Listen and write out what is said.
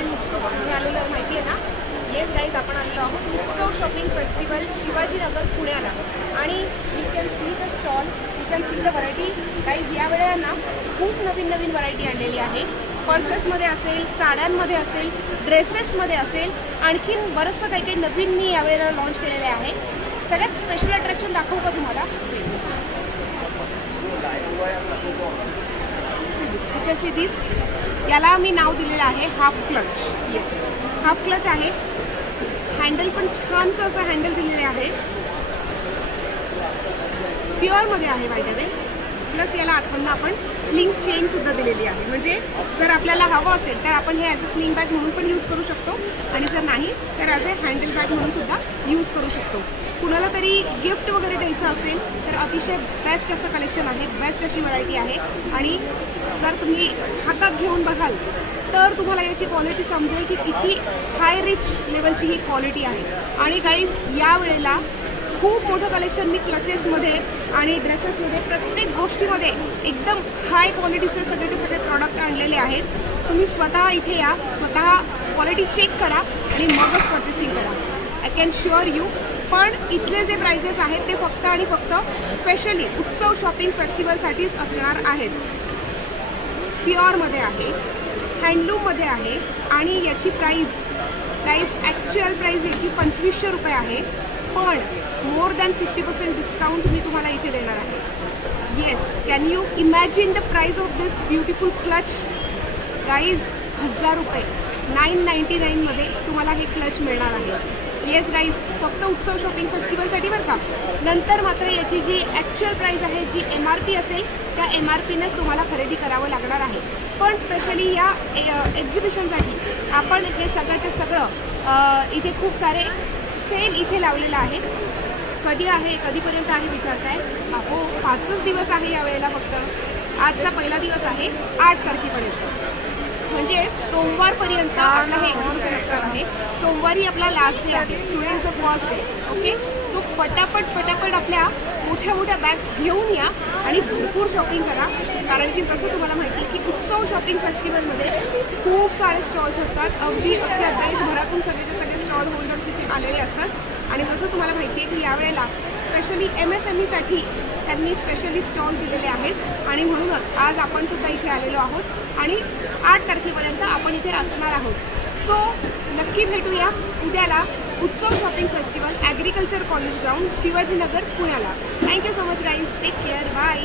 आपण आलेलो माहिती आहे ना? येस गाईज, आपण आलेलो आहोत उत्सव शॉपिंग फेस्टिवल शिवाजीनगर पुण्याला. आणि you can see the stall, you can see the variety. Guys या वेळेला ना खूप नवीन नवीन व्हरायटी आणलेली आहे. पर्सेसमध्ये असेल, साड्यांमध्ये असेल, ड्रेसेसमध्ये असेल, आणखीन बरंचसं काही काही नवीन मी यावेळेला लॉन्च केलेले आहे. सगळ्यात स्पेशल अट्रॅक्शन दाखवू का तुम्हाला? You can see this. याला मी नाव दिलेलं आहे half clutch. Yes, half clutch आहे. हँडल पण छानसं असं हँडल दिलेले आहे. प्युअरमध्ये आहे बाय द वे. प्लस याला आतमधनं आपण स्लिंग चेन सुद्धा दिलेली आहे. म्हणजे जर आपल्याला हवं असेल तर आपण हे ॲज अ स्लिंग बॅग म्हणून पण यूज करू शकतो, आणि जर नाही तर ॲज अ हँडल बॅग म्हणून सुद्धा यूज करू शकतो. कुणाला तरी गिफ्ट वगैरे द्यायचं असेल तर अतिशय बेस्ट असं कलेक्शन आहे, बेस्ट अशी व्हरायटी आहे. आणि जर तुम्ही हातात घेऊन बघाल तर तुम्हाला याची क्वालिटी समजेल की किती हाय रिच लेवलची ही क्वालिटी आहे. आणि गाईज या वेळेला खूप मोठं कलेक्शन मी क्लचेसमध्ये आणि ड्रेसेसमध्ये प्रत्येक गोष्टीमध्ये एकदम हाय क्वालिटीचे सगळेचे सगळे प्रॉडक्ट आणलेले आहेत. तुम्ही स्वतः इथे या, स्वतः क्वालिटी चेक करा आणि मगच पर्चेसिंग करा. I can sure you. पण इथले जे प्राइजेस आहेत ते फक्त आणि फक्त स्पेशली उत्सव शॉपिंग फेस्टिवलसाठीच असणार आहेत. प्युअरमध्ये आहे, हँडलूममध्ये आहे, आणि याची प्राईस ॲक्च्युअल प्राईस याची 2500 रुपये आहे. पण मोर दॅन 50% डिस्काउंट मी तुम्हाला इथे देणार आहे. Yes, can you imagine the price of this beautiful clutch? Guys 1000 रुपये 999मध्ये तुम्हाला हे क्लच मिळणार आहे. येस गाईज, फक्त उत्सव शॉपिंग फेस्टिवलसाठी बरं का. नंतर मात्र याची जी ॲक्च्युअल प्राईस आहे, जी MRP असेल त्या MRPनेच तुम्हाला खरेदी करावं लागणार आहे. पण स्पेशली या एक्झिबिशनसाठी आपण हे सगळ्याचं सगळं इथे खूप सारे सेल इथे लावलेलं आहे. कधी आहे, कधीपर्यंत आहे विचारताय? अहो 5च दिवस आहे यावेळेला फक्त. आजचा पहिला दिवस आहे 8 तारखेपर्यंत, म्हणजे सोमवारपर्यंत आपलं हे एक्झिबिशन असणार आहे. सोमवारी आपला लास्ट डे आहे. Today is the first day. Okay, so पटापट आपल्या मोठ्या मोठ्या बॅग्स घेऊन या आणि भरपूर शॉपिंग करा. कारण की जसं तुम्हाला माहिती आहे की उत्सव शॉपिंग फेस्टिवलमध्ये खूप सारे स्टॉल्स असतात. अगदी अख्ख्या देशभरातून सगळेचे सगळे स्टॉल होल्डर्स इथे आलेले असतात. आणि जसं तुम्हाला माहिती आहे की यावेळेला स्पेशली MSMEसाठी त्यांनी स्पेशली स्टॉल दिलेले आहेत. आणि म्हणूनच आज आपण सुद्धा इथे आलेलो आहोत आणि 8 तारखेपर्यंत आपण इथे असणार आहोत. सो नक्की भेटूया उद्याला Utsav shopping festival agriculture college ground Shivajinagar पुण्याला. Thank you so much guys. Take care. Bye.